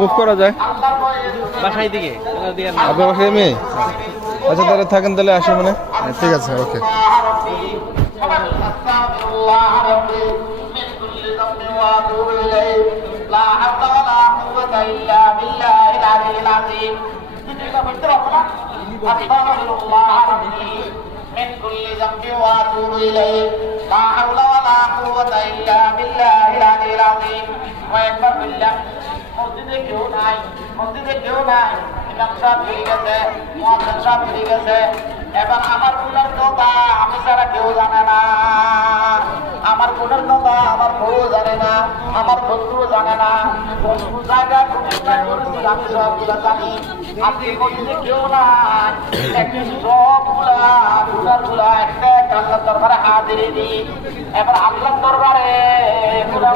Move করা যায় বাসায় দিকে আপনার বাসায় মেয়ে? আচ্ছা তাহলে থাকেন, তাহলে আসে মানে ঠিক আছে, ওকে। من كل ذنب واتوب اليه لا حول ولا قوه الا بالله العلي العظيم ويكبر بالله মসজিদে কেউ নাই, মসজিদে কেউ নাই, ইমাম সাহেব হয়ে গেছে, মুয়াজ্জিন সাহেব হয়ে গেছে। এবার আমার গুনার কথা আমি ছাড়া কেউ জানে না, আমার গুনার কথা আমার বউ জানে না, আমার বন্ধু জানে না, কোন জায়গা কোন করেছি আমি সবগুলা জানি। আজকে মসজিদে কেউ নাই, একদিন সবগুলা গুনার গুলা একটা আল্লাহর দরবারে হাজির দিই। এবার আল্লাহর দরবারে গুনাহ